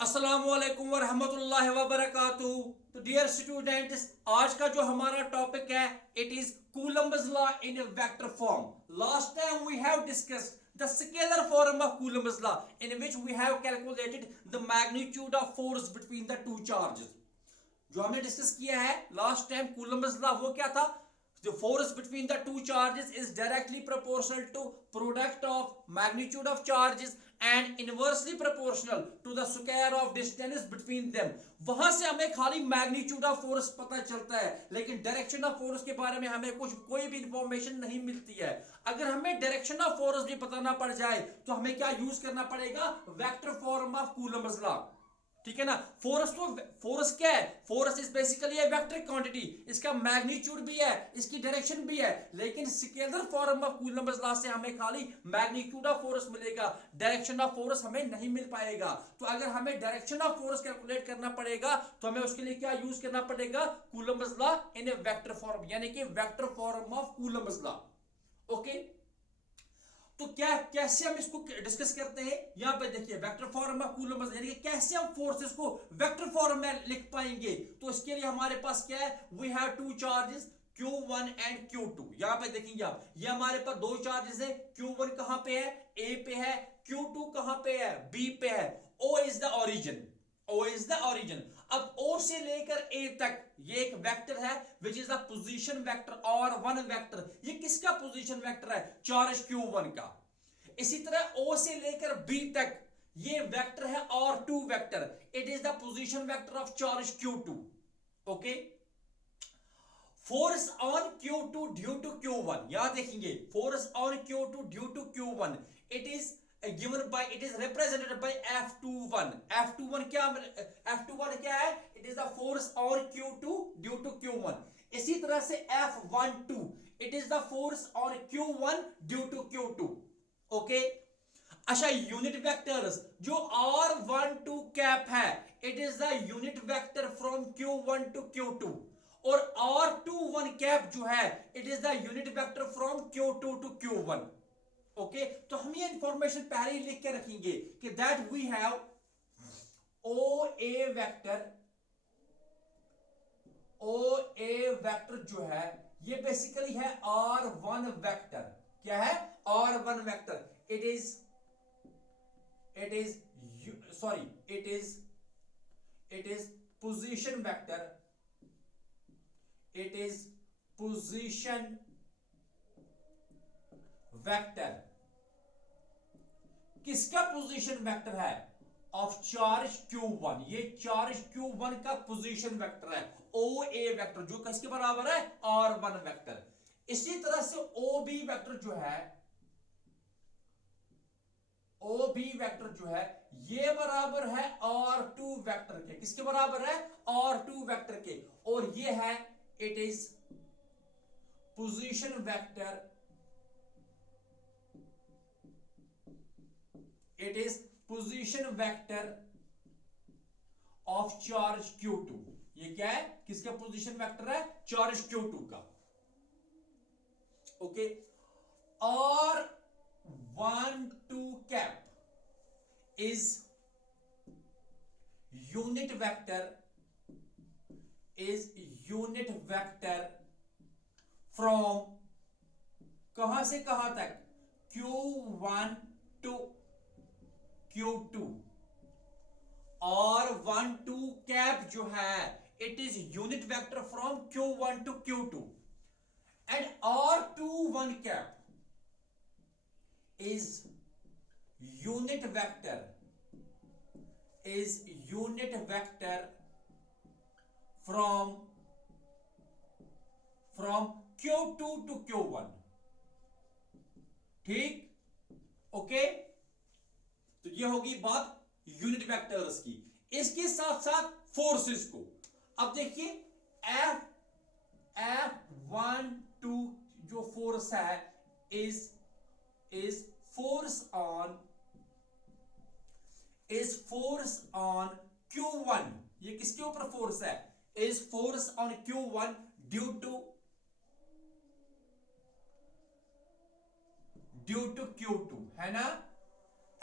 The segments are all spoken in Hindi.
अस्सलामुअलैकुम वरहमतुल्लाहि वबरकातुहू। तो डियर स्टूडेंट्स, आज का जो हमारा टॉपिक है it is Coulomb's law in vector form. Last time we have discussed the scalar form of Coulomb's law in which we have calculated the magnitude of force between the two charges। जो हमने डिस्कस किया है लास्ट टाइम कूलम्ब्स लॉ वो क्या था? The force between the two charges is directly proportional to product of magnitude of charges and inversely proportional to the square of distance between them। वहां से हमें खाली magnitude of force पता चलता है, लेकिन direction of force के बारे में हमें कोई भी इंफॉर्मेशन नहीं मिलती है। अगर हमें direction of force भी पता ना पड़ जाए तो हमें क्या यूज करना पड़ेगा? Vector form of Coulomb's law. ठीक है ना। फोर्स क्या है? Force is basically A vector quantity. इसका मैग्नीट्यूड भी है, इसकी डायरेक्शन भी है, लेकिन scalar form of Coulomb's law से हमें खाली मैग्नीट्यूड ऑफ फोर्स मिलेगा, डायरेक्शन ऑफ फोर्स हमें नहीं मिल पाएगा। तो अगर हमें डायरेक्शन ऑफ फोर्स कैलकुलेट करना पड़ेगा तो हमें उसके लिए क्या यूज करना पड़ेगा? Coulomb's law in a vector form, यानी कि vector form of Coulomb's law. Okay, तो क्या कैसे हम इसको डिस्कस करते हैं? यहां पे देखिए वेक्टर फॉर्म ऑफ कूलम्ब्स, यानी कि कैसे हम फोर्सेस को वेक्टर फॉर्म में लिख पाएंगे। तो इसके लिए हमारे पास क्या है? We have two charges Q1 and Q2। यहां पे देखेंगे आप, ये हमारे पास दो चार्जेस है। Q1 कहां पे है? A पे है। Q2 कहां पे है? B पे है। O is the origin. O is the origin. अब O से लेकर A तक ये एक वेक्टर है which is the position vector और वन वेक्टर। ये किसका पोजीशन वेक्टर है? चार्ज Q1 का। इसी तरह O से लेकर B तक ये वेक्टर है और two vector. It is the position vector of charge Q2। Okay, force on Q2 due to Q1, यहां देखेंगे force on Q2 due to Q1 it is given by, it is represented by F21। F21 क्या? F21 क्या है? it is the force on Q2 due to Q1। इसी तरह से F12 it is the force on Q1 due to Q2। Okay, अच्छा यूनिट वेक्टर्स जो R12 कैप है it is the unit vector from Q1 to Q2, और R21 कैप जो है it is the unit vector from Q2 to Q1। Okay, तो हम ये इंफॉर्मेशन पहले ही लिख के रखेंगे कि that we have O A vector. O A vector जो है ये बेसिकली है R1 वेक्टर। क्या है? R1 vector. It is sorry it is position vector. It is position vector. किसका पोजीशन वेक्टर है? Of charge Q1। ये चार्ज Q1 का पोजीशन वेक्टर है। ओ ए वेक्टर जो किसके बराबर है? R1 vector. इसी तरह से ओ बी वेक्टर जो है, ओ बी वेक्टर जो है ये बराबर है R2 वेक्टर के। किसके बराबर है? R2 वेक्टर के। और ये है it is position vector. It is position vector of charge Q2। ये क्या है? किसका पोजीशन वेक्टर है? चार्ज Q2 का। ओके, और 1 2 cap is unit vector from कहां से कहां तक? Q1 to Q2। और 1 2 कैप जो है it is unit vector from Q1 to Q2, and R21 cap is unit vector from Q2 to Q1। ठीक, ओके। तो ये होगी बात यूनिट वेक्टर्स की। इसके साथ साथ फोर्सेस को अब देखिए, F12 जो फोर्स है is force on Q1। ये किसके ऊपर फोर्स है? is force on Q1 due to Q2, है ना।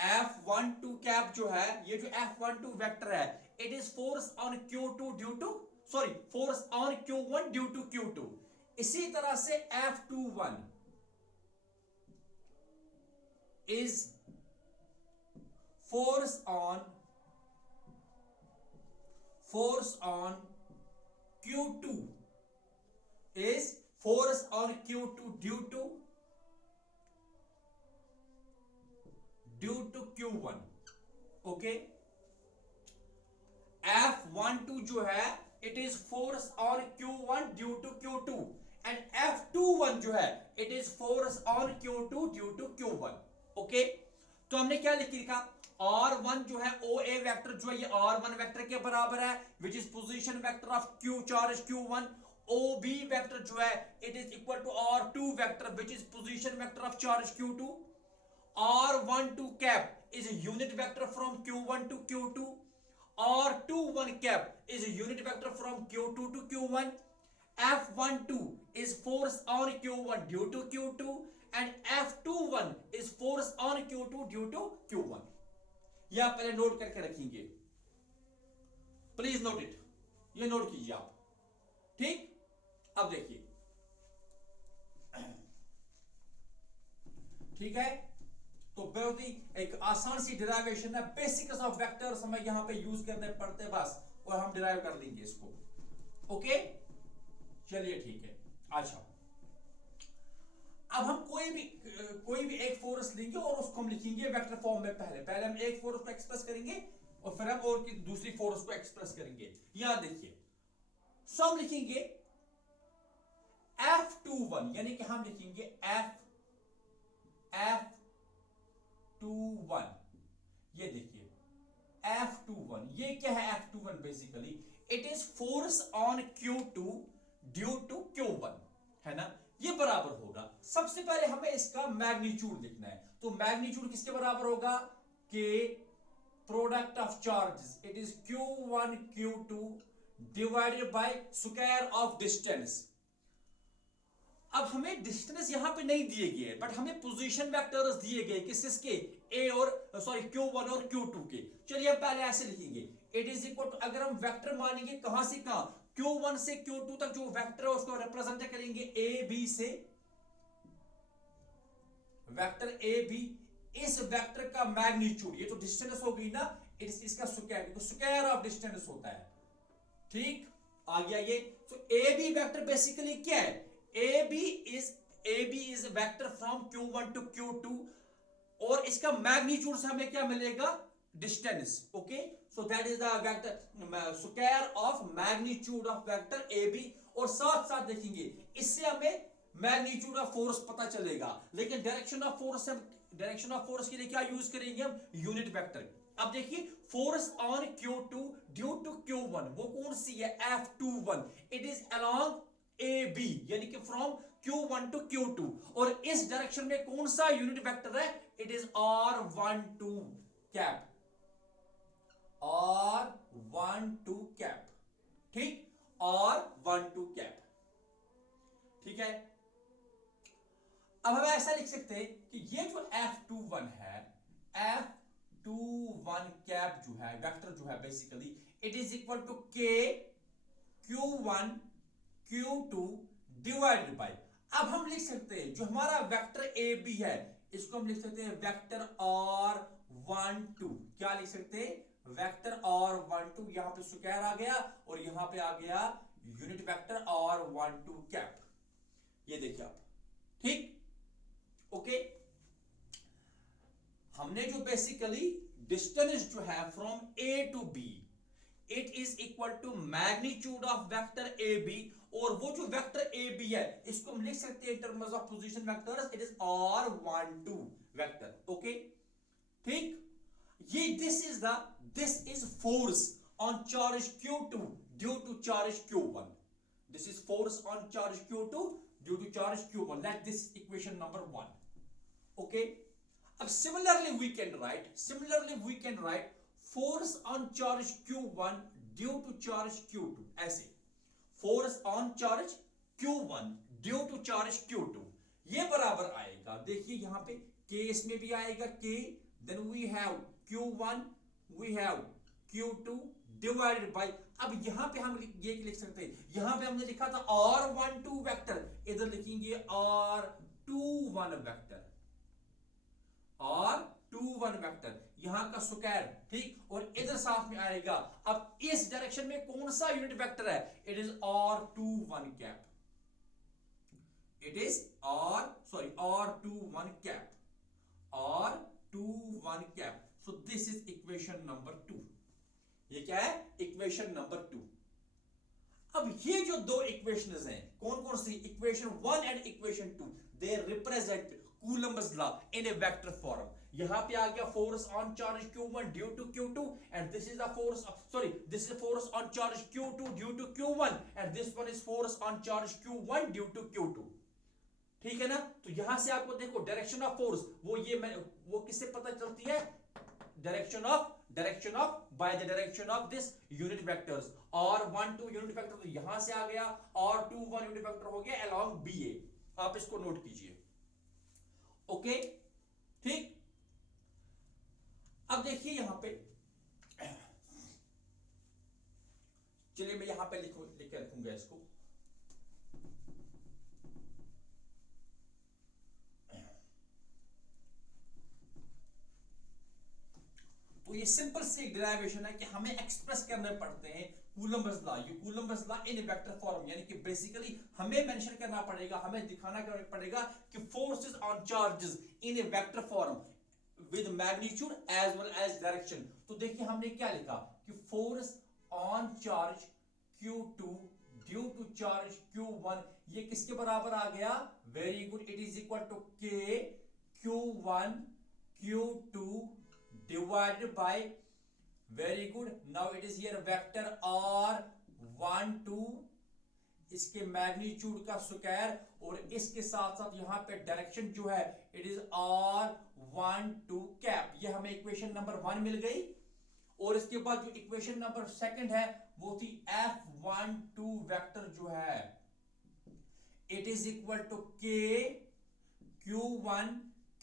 F12 कैप जो है, ये जो F12 वेक्टर है, it is force on Q2 due to, sorry, force on Q1 due to Q2। इसी तरह से F21 is force on Q2 is force on Q2 due to Q1। Okay, F12 जो है it is force on Q1 due to Q2 and F21 जो है it is force on Q2 due to Q1। Okay, तो हमने क्या लिख लिखा, R1 जो है OA वेक्टर जो है ये R1 वेक्टर के बराबर है which is position vector of Q charge Q1। OB vector जो है it is equal to R2 vector which is position vector of charge Q2। R12 cap is a unit vector from Q1 to Q2. R21 cap is a unit vector from Q2 to Q1. F12 is force on Q1 due to Q2 and F21 is force on Q2 due to Q1। यह आप पहले नोट करके रखेंगे, प्लीज नोट इट, ये नोट कीजिए आप। ठीक, अब देखिए, ठीक है, तो बहुत ही एक आसान सी डिराइवेशन है, बेसिक्स ऑफ वेक्टर्स हमें यहां पे यूज करने पड़ते हैं बस, और हम डिराइव कर लेंगे इसको। ओके, चलिए ठीक है। अच्छा, अब हम कोई भी एक फोर्स लेंगे और उसको हम लिखेंगे वेक्टर फॉर्म में। पहले हम एक फोर्स को एक्सप्रेस करेंगे और फिर हम और की दूसरी फोर्स को एक्सप्रेस करेंगे। यहां देखिए, सो हम लिखेंगे F21, यानी कि हम लिखेंगे F21। ये देखिए F21, ये क्या है F21? Basically it is force on Q2 due to Q1, है ना। ये बराबर होगा, सबसे पहले हमें इसका मैग्नीट्यूड लिखना है, तो मैग्नीट्यूड किसके बराबर होगा, के product of charges, it is Q1 Q2 divided by square of distance. अब हमें डिस्टेंस यहां पे नहीं दिए गए, बट हमें पोजीशन वेक्टर्स दिए गए किसके, ए और सॉरी Q1 और Q2 के। चलिए अब पहले ऐसे लिखेंगे, इट इज इक्वल टू, अगर हम वेक्टर मानेंगे कहां से कहां, Q1 से Q2 तक जो वेक्टर है उसको रिप्रेजेंट करेंगे ए बी से, वेक्टर ए बी। इस वेक्टर का मैग्नीट्यूड, ये तो डिस्टेंस हो गई ना, इसका स्क्वायर, स्क्वायर ऑफ डिस्टेंस होता है। ठीक, आ गया ये। तो ए बी वेक्टर बेसिकली क्या है, AB is vector from Q1 to Q2 और इसका मैग्नीट्यूड से हमें क्या मिलेगा, distance. Okay, so that is the vector square of magnitude of vector AB। और साथ साथ देखेंगे इससे हमें मैग्नीट्यूड ऑफ फोर्स पता चलेगा, लेकिन डायरेक्शन ऑफ फोर्स के लिए क्या यूज करेंगे हम, यूनिट वेक्टर। अब देखिए, force on Q2 due to Q1 वो कौन सी है, F21, it is along AB, यानी कि फ्रॉम Q1 टू Q2, और इस डायरेक्शन में कौन सा यूनिट वेक्टर है, it is R12 cap, R12 cap. ठीक, R12 कैप। ठीक है, अब हम ऐसा लिख सकते हैं कि ये जो F21 है, F21 कैप जो है वेक्टर जो है basically it is equal to K Q1 Q2 divided by, अब हम लिख सकते हैं जो हमारा वेक्टर ए बी है इसको हम लिख सकते हैं वेक्टर R12। क्या लिख सकते हैं, वेक्टर R12। यहां पे स्क्वायर आ गया और यहां पे आ गया यूनिट वेक्टर R12 कैप। ये देखिए आप, ठीक, ओके। हमने जो बेसिकली डिस्टेंस जो है from A to B, it is equal to magnitude of vector A B, और वो जो वेक्टर ए बी है इसको हम लिख सकते हैं in terms of position vectors, it is R12 vector. Okay, ठीक, ये this is force on charge Q2 due to charge Q1, this is force on charge Q2 due to charge Q1, let this equation number 1। Okay, अब similarly we can write force on charge Q1 due to charge Q2, ऐसे force on charge Q1 due to charge Q2, ये बराबर आएगा, देखिए यहां पे केस में भी आएगा K then we have q1, we have q2 divided by, अब यहां पे हम ये लिख सकते हैं, यहां पे हमने लिखा था r12 वेक्टर, इधर लिखेंगे r21 वेक्टर, r21 वेक्टर यहां का स्क्वायर, ठीक, और इधर साथ में आएगा। अब इस डायरेक्शन में कौन सा यूनिट वेक्टर है? It is r21 cap, it is r21 cap, r21 cap. So this is equation number 2। ये क्या है? Equation number 2। अब ये जो दो इक्वेशंस हैं, कौन कौन सी? Equation 1 and equation 2, they represent Coulomb's law in a vector form. यहां पे आ गया force on charge q1 due to q2 and this is the force, this is force on charge q2 due to q1 and this one is force on charge q1 due to q2। ठीक है ना? तो यहां से आपको देखो डायरेक्शन ऑफ फोर्स, वो किससे पता चलती है? Direction of by the direction of this unit vectors. r12 unit vector तो यहां से आ गया, r21 यूनिट वेक्टर हो गया अलोंग BA। आप इसको नोट कीजिए। ओके, ठीक। अब देखिए यहां पे, चलिए मैं यहां पे लिख रखूंगा इसको। तो ये सिंपल सी एक डेरिवेशन है कि हमें एक्सप्रेस करने पड़ते हैं कूलम्बस लॉ। ये कूलम्बस लॉ इन वेक्टर फॉर्म, यानी कि बेसिकली हमें मेंशन करना पड़ेगा, हमें दिखाना पड़ेगा कि forces on charges in a vector form with magnitude as well as direction. तो देखिए हमने क्या लिखा कि force on charge Q2 due to charge Q1, ये किसके बराबर आ गया? Very good, it is equal to K Q1 Q2 divided by, very good, now it is here vector r12, इसके मैग्नीट्यूड का स्क्वायर, और इसके साथ साथ यहां पे डायरेक्शन जो है इट इज r12 कैप। ये हमें इक्वेशन नंबर 1 मिल गई। और इसके बाद जो इक्वेशन नंबर 2 है वो थी f12 वेक्टर जो है it is equal to K Q1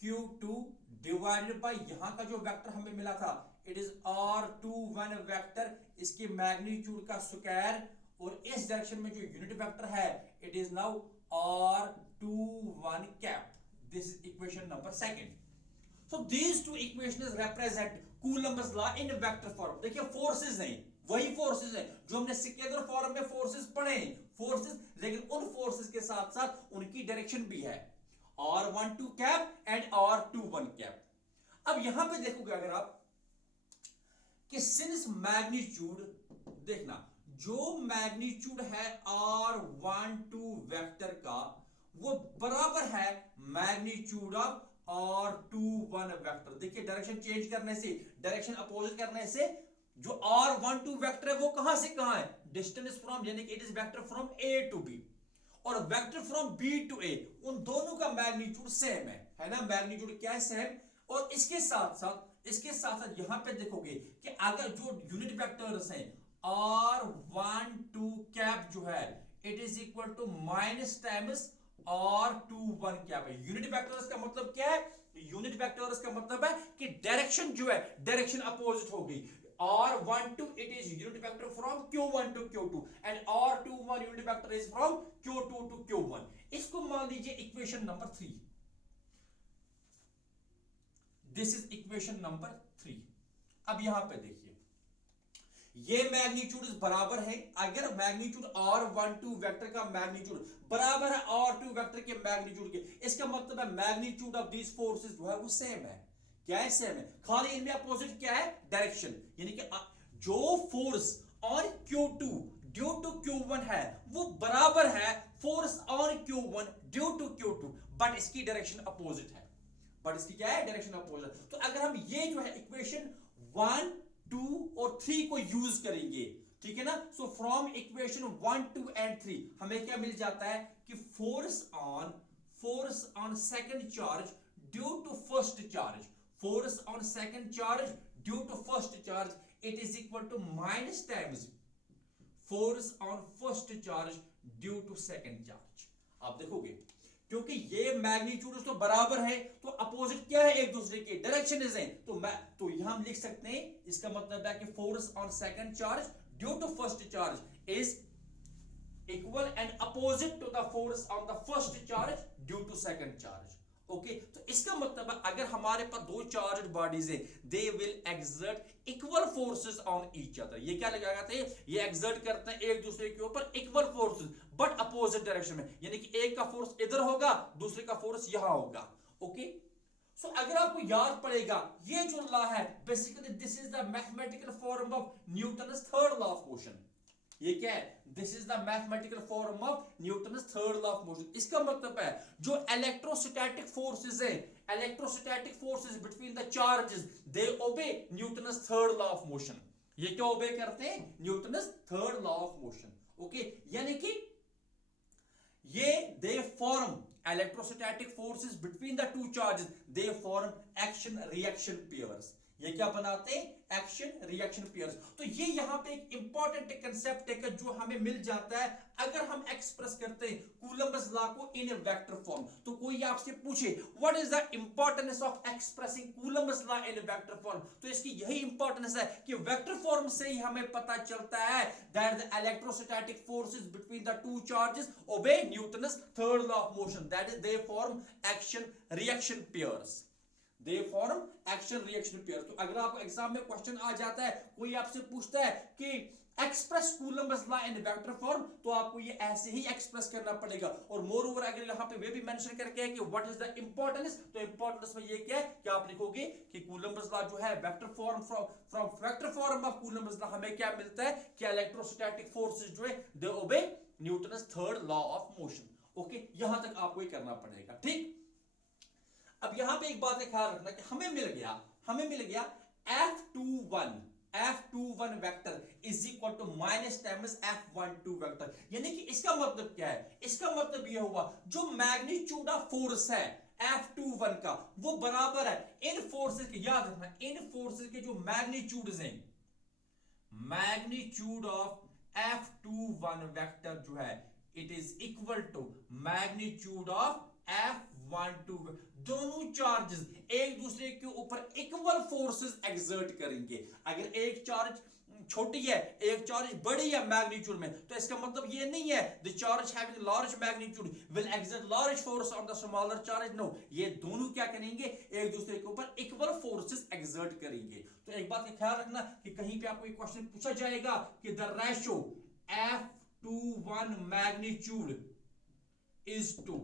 Q2 divided by, यहां का जो वेक्टर हमें मिला था इट इज r21 वेक्टर, इसके मैग्नीट्यूड का स्क्वायर, और इस डायरेक्शन में जो यूनिट वेक्टर है it is now r21 cap. This is equation number 2। So these two equations represent Coulomb's law in vector form. देखिए फोर्सेस नहीं, वही फोर्सेस है जो हमने स्केलर फॉर्म में फोर्सेस पढ़े, फोर्सेस, लेकिन उन फोर्सेस के साथ साथ उनकी डायरेक्शन भी है, r12 cap and r21 cap. अब यहां पे देखोगे अगर आप कि सिंस मैग्नीट्यूड, देखना जो मैग्नीट्यूड है r12 वेक्टर का वो बराबर है मैग्नीट्यूड ऑफ r21 वेक्टर। देखिए डायरेक्शन चेंज करने से, डायरेक्शन अपोजिट करने से जो r12 वेक्टर है वो कहां से कहां है? डिस्टेंस फ्रॉम, यानी कि it is vector from A to B, और vector from B to A, उन दोनों का मैग्नीट्यूड सेम है ना? मैग्नीट्यूड क्या है? सेम। और इसके साथ साथ यहां पे देखोगे कि अगर जो यूनिट वेक्टर्स हैं r12 कैप जो है it is equal to minus times r21 cap है। यूनिट वेक्टर्स का मतलब क्या है? यूनिट वेक्टर्स का मतलब है कि डायरेक्शन जो है डायरेक्शन अपोजिट हो गई। r12 it is unit vector from q1 to q2 and r21 unit vector is from q2 to q1। इसको मान लीजिए equation number 3। This is equation number 3। अब यहां पे देखिए ये मैग्नीट्यूड बराबर है, अगर मैग्नीट्यूड r12 वेक्टर का मैग्नीट्यूड बराबर है r2 वेक्टर के मैग्नीट्यूड के, इसका मतलब है मैग्नीट्यूड ऑफ दीज फोर्सेस जो है वो सेम है। क्या है? सेम है, खाली इनमें अपोजिट क्या है? डायरेक्शन। यानी कि जो force on Q2 due to Q1 है वो बराबर है force on Q1 due to Q2, but इसकी डायरेक्शन अपोजिट है। बट इसकी क्या है? Direction opposite. तो अगर हम ये जो है इक्वेशन 1, 2 और 3 को यूज करेंगे, ठीक है ना? सो फ्रॉम इक्वेशन 1, 2 एंड 3 हमें क्या मिल जाता है कि force on second charge due to first charge, force on second charge due to first charge it is equal to minus times force on first charge due to second charge। आप देखोगे क्योंकि ये मैग्नीट्यूड तो बराबर है, तो अपोजिट क्या है, एक दूसरे के डायरेक्शन है। तो यहां हम लिख सकते हैं, इसका मतलब है कि force on second charge due to first charge is equal and opposite to the force on the first charge due to second charge. Okay, तो इसका मतलब है अगर हमारे पास दो चार्ज बॉडीज है, they will exert equal forces on each other. ये क्या लगाते हैं, ये एक्सर्ट करते हैं एक दूसरे के ऊपर equal forces but opposite direction में, यानी कि एक का फोर्स इधर होगा, दूसरे का फोर्स यहां होगा। ओके, सो अगर आपको याद पड़ेगा ये जो लॉ है, basically this is the mathematical form of Newton's third law of motion. ये क्या है, this is the mathematical form of Newton's third law of motion. इसका मतलब है जो इलेक्ट्रोस्टैटिक फोर्सेस है, electrostatic forces between the charges, they obey Newton's third law of motion. ये क्या ओबे करते हैं, Newton's third law of motion. Okay, यानी कि ये they form electrostatic forces between the two charges, they form action reaction pairs. ये क्या बनाते हैं, एक्शन रिएक्शन पेयर्स। तो ये यहां पे एक इंपॉर्टेंट कंसेप्ट है जो हमें मिल जाता है अगर हम एक्सप्रेस करते हैं कूलम्ब्स लॉ को इन ए वेक्टर फॉर्म। तो कोई आपसे पूछे what is the importance of expressing Coulomb's law in a vector form, तो इसकी यही इंपॉर्टेंस है कि वेक्टर फॉर्म से ही हमें पता चलता है that the electrostatic forces between the two charges obey Newton's third law of motion, that is they form action reaction pairs. They form action reaction pair. तो अगर आपको एग्जाम में क्वेश्चन आ जाता है, कोई आपसे पूछता है कि express Coulomb's law in vector form, तो आपको ये ऐसे ही एक्सप्रेस करना पड़ेगा। और मोर ओवर अगर यहां पे वे भी मेंशन करके है कि व्हाट इज द इंपॉर्टेंस, तो इंपॉर्टेंस में ये क्या है कि आप लिखोगे कि कूलम्ब्स लॉ जो है vector form from vector form of Coulomb's law हमें क्या मिलता है कि इलेक्ट्रोस्टैटिक फोर्सेस जो है they obey Newton's third law of motion. Okay, यहां तक आपको ये करना पड़ेगा। ठीक, अब यहां पे एक बात का ख्याल रखना कि हमें मिल गया F21 vector is equal to minus times F12 vector. यानी कि इसका मतलब क्या है, इसका मतलब यह हुआ जो मैग्नीट्यूड ऑफ फोर्स है F21 का वो बराबर है इन फोर्सेस के, याद रखना इन फोर्सेस के जो मैग्नीट्यूड्स हैं, मैग्नीट्यूड ऑफ F21 वेक्टर जो है it is equal to magnitude of F12। दोनों चार्जेस एक दूसरे के ऊपर इक्वल फोर्सेस एक्सर्ट करेंगे। अगर एक चार्ज छोटी है, एक चार्ज बड़ी है मैग्नीट्यूड में, तो इसका मतलब ये नहीं है the charge having large magnitude will exert large force on the smaller charge. No, ये दोनों क्या करेंगे, एक दूसरे के ऊपर इक्वल फोर्सेस एक्सर्ट करेंगे। तो एक बात का ख्याल रखना कि कहीं पे आपको एक क्वेश्चन पूछा जाएगा कि the ratio F21 magnitude is to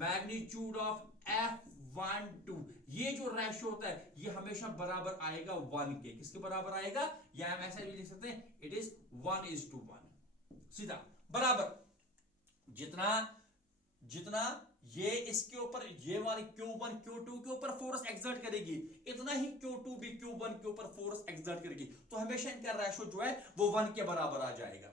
magnitude of F12, ये जो रेशियो होता है ये हमेशा बराबर आएगा 1 के। किसके बराबर आएगा, या हम ऐसा भी लिख सकते हैं इट इज 1:1, सीधा बराबर। जितना जितना ये इसके ऊपर ये वाली Q1 Q2 के ऊपर फोर्स एक्सर्ट करेगी, इतना ही Q2 भी Q1 के ऊपर फोर्स एक्सर्ट करेगी। तो हमेशा इनका रेशियो जो है वो 1 के बराबर आ जाएगा।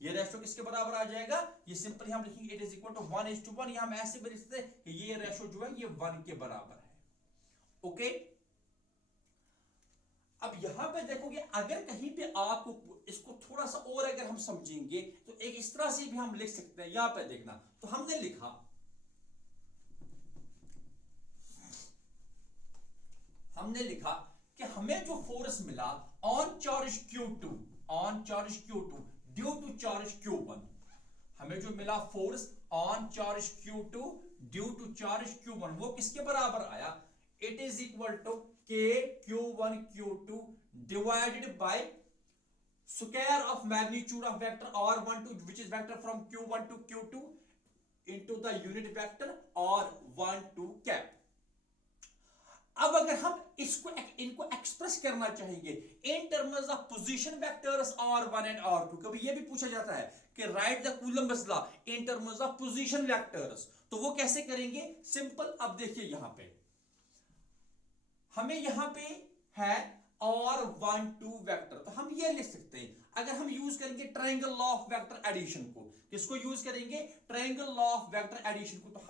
ये रेशियो किसके बराबर आ जाएगा, ये सिंपली हम लिखेंगे इट इज इक्वल टू 1:1। या हम ऐसे भी लिख सकते हैं कि ये रेशियो जो है ये 1 के बराबर है। ओके, अब यहां पे देखोगे अगर कहीं पे आपको इसको थोड़ा सा और अगर हम समझेंगे तो एक इस तरह से भी हम लिख सकते हैं। यहां पे देखना, तो हमने लिखा कि हमें जो फोर्स मिला on charge Q2 due to charge Q1, हमें जो मिला force on charge Q2 due to charge Q1 वो किसके बराबर आया, it is equal to K Q1 Q2 divided by square of magnitude of vector R12 which is vector from Q1 to Q2 into the unit vector R12 cap. अब अगर हम इनको एक्सप्रेस करना चाहेंगे in terms of position vectors R1 and R2, कभी यह भी पूछा जाता है कि right the Coulomb's law in terms of position vectors, तो वो कैसे करेंगे, सिंपल। अब देखिए यहां पे हमें यहां पे है R12 वेक्टर, तो हम ये लिख सकते हैं अगर हम यूज करेंगे triangle law of vector addition को, किसको यूज करेंगे, triangle law of vector addition को, तो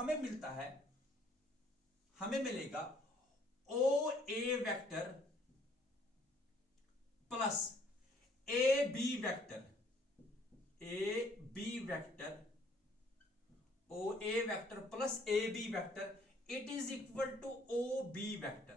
हमें मिलेगा OA vector plus AB vector O A vector plus A B vector, it is equal to O B vector.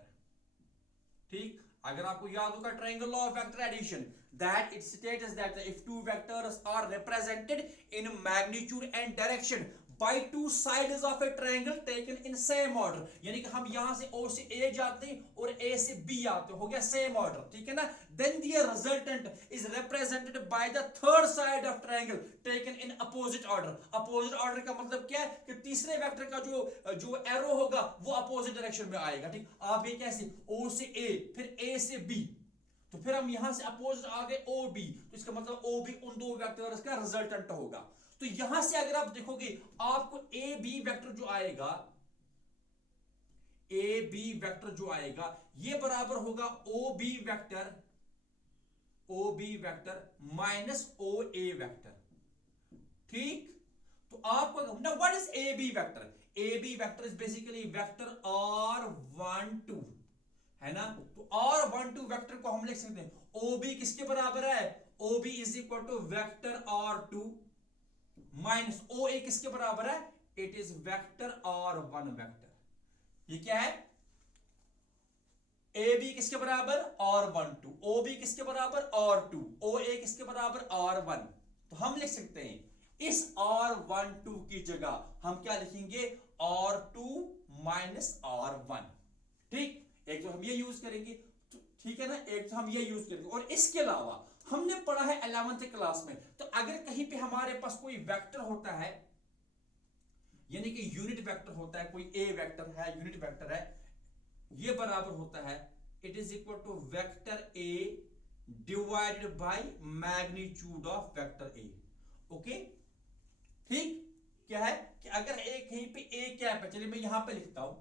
ठीक, अगर आपको याद होगा triangle law of vector addition, that it states that if two vectors are represented in magnitude and direction by two sides of a triangle taken in same order, यानी कि हम यहां से O से A जाते हैं और A से B आते हैं, हो गया सेम ऑर्डर, ठीक है ना। then the resultant is represented by the third side of triangle taken in opposite order। opposite order का मतलब क्या है कि तीसरे वेक्टर का जो एरो होगा वो अपोजिट डायरेक्शन में आएगा। ठीक, आप ये कैसे, O से A फिर A से B, तो फिर हम यहां से अपोजिट आ गए ओ बी, तो इसका मतलब ओ बी उन दो वेक्टर्स का रिजल्टेंट होगा। तो यहां से अगर आप देखोगे आपको ए बी वेक्टर जो आएगा, ए बी वेक्टर जो आएगा ये बराबर होगा O B vector minus O A vector. ठीक, तो आपको ना what is A B vector, A B vector is basically vector R12 है ना। तो R12 वेक्टर को हम लिख सकते हैं OB किसके बराबर है, OB is equal to vector R2 minus OA किसके बराबर है, it is vector R1 vector. ये क्या है, AB किसके बराबर R12, OB किसके बराबर R2, OA किसके बराबर R1। तो हम लिख सकते हैं इस R12 की जगह हम क्या लिखेंगे R2 माइनस R1। ठीक, एक तो हम ये यूज करेंगे, ठीक है ना, एक तो हम ये यूज करेंगे। और इसके अलावा हमने पढ़ा है 11th क्लास में, तो अगर कहीं पे हमारे पास कोई वेक्टर होता है, यानी कि यूनिट वेक्टर होता है, कोई ए वेक्टर है, यूनिट वेक्टर है, ये बराबर होता है it is equal to vector A divided by magnitude of vector A. Okay, ठीक, क्या है कि अगर एक कहीं पे ए कैप है, चलिए मैं यहां पे लिखता हूं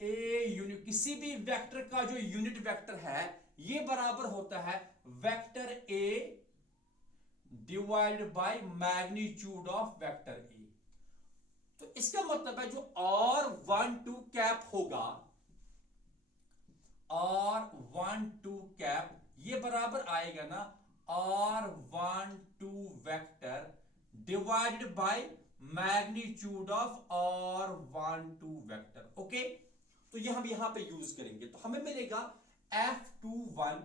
ए यूनिट, किसी भी वेक्टर का जो यूनिट वेक्टर है ये बराबर होता है vector A divided by magnitude of vector ए। तो इसका मतलब है जो R12 कैप होगा, R12 कैप ये बराबर आएगा ना R12 vector divided by magnitude of R12 vector. Okay, तो ये हम यहां पे यूज करेंगे, तो हमें मिलेगा F21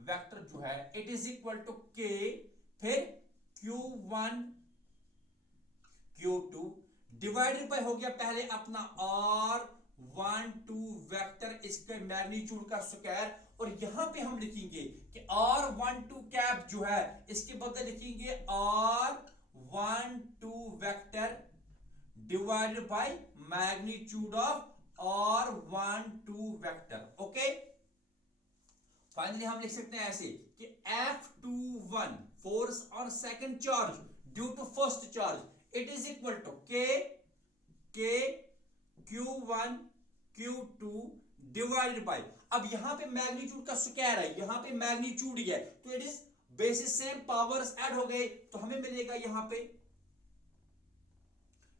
वेक्टर जो है it is equal to K फिर Q1 Q2 डिवाइडेड बाय हो गया पहले अपना R12 वेक्टर, इसके मैग्नीट्यूड का स्क्वायर, और यहां पे हम लिखेंगे कि R12 कैप जो है इसके बदले लिखेंगे R12 vector divided by magnitude of R12 vector. Okay, finally हम लिख सकते हैं ऐसे कि F21 force on second charge due to first charge it is equal to K Q1 Q2 divided by, अब यहां पे मैग्नीट्यूड का स्क्वायर है, यहां पे मैग्नीट्यूड ही है, तो it is basis same powers add हो गए, तो हमें मिलेगा यहां पे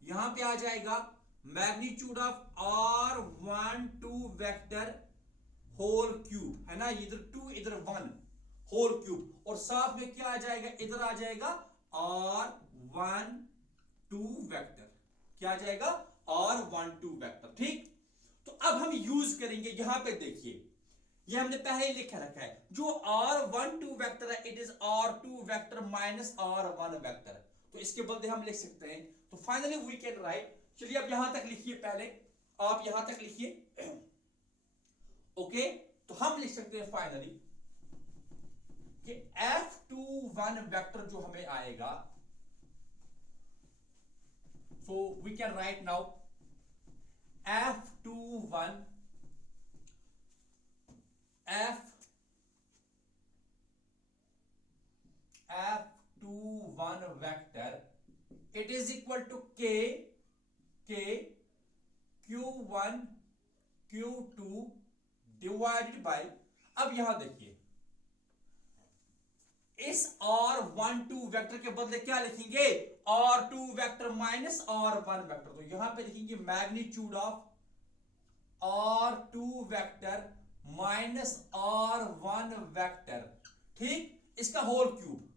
आ जाएगा magnitude of R12 vector whole cube, है ना, इधर 2 इधर 1 होल क्यूब, और साथ में क्या आ जाएगा, इधर आ जाएगा R12 वेक्टर, क्या आ जाएगा R12 वेक्टर। ठीक, तो अब हम यूज करेंगे, यहां पे देखिए ये हमने पहले ही लिखा रखा है, जो R12 वेक्टर है it is R2 vector minus R1 vector, तो इसके बदले हम लिख सकते हैं, तो फाइनली वी कैन राइट, चलिए अब यहां तक लिखिए, पहले आप यहां तक लिखिए। ओके, तो हम लिख सकते हैं फाइनली कि F21 वेक्टर जो हमें आएगा, so we can write now F21 vector it is equal to K Q1 Q2 divided by, अब यहां देखिए इस R12 वेक्टर के बदले क्या लिखेंगे R2 vector minus R1 vector, तो यहां पे लिखेंगे magnitude of R2 vector minus R1 vector, ठीक, इसका होल क्यूब,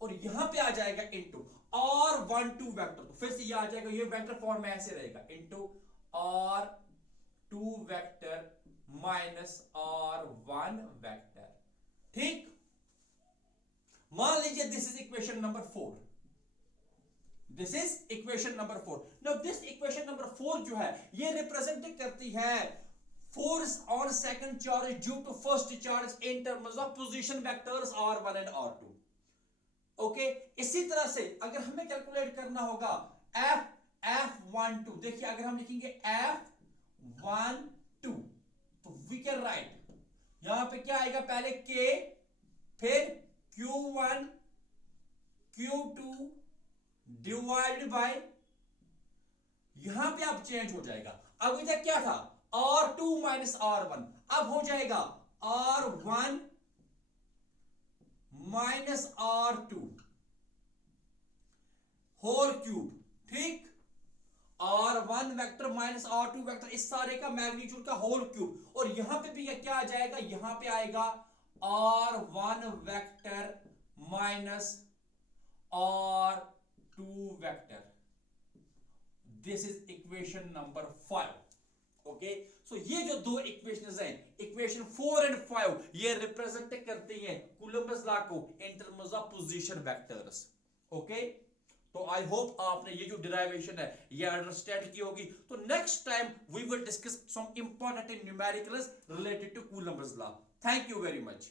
और यहां पे आ जाएगा इनटू R12 वेक्टर। तो फिर से ये आ जाएगा, ये वेक्टर फॉर्म में ऐसे रहेगा, into R2 vector minus R1 vector. ठीक, मान लीजिए this is equation number 4, this is equation number 4। Now this equation number 4 जो है ये रिप्रेजेंट करती है force on second charge due to first charge in terms of position vectors R1 and R2। Okay, इसी तरह से अगर हमें कैलकुलेट करना होगा F12, देखिए अगर हम लिखेंगे F12 तो वी कैन राइट, यहां पे क्या आएगा, पहले K, फिर Q1 Q2 डिवाइडेड बाय, यहां पे अब चेंज हो जाएगा, अभी तक क्या था R2 माइनस R1, अब हो जाएगा R1 minus R2 whole cube. ठीक, R1 vector minus R2 vector, इस सारे का मैग्नीट्यूड का होल क्यूब, और यहां पे भी क्या आ जाएगा, यहां पे आएगा R1 vector minus R2 vector. This is equation number 5। Okay, so ये जो दो इक्वेशंस हैं, इक्वेशन 4 एंड 5, ये रिप्रेजेंट करती हैं कूलम्बस लॉ को इन terms of position vectors. Okay, तो आई होप आपने ये जो डिराइवेशन है ये अंडरस्टैंड की होगी। तो next time we will discuss some important numericals related to Coulomb's law. Thank you very much.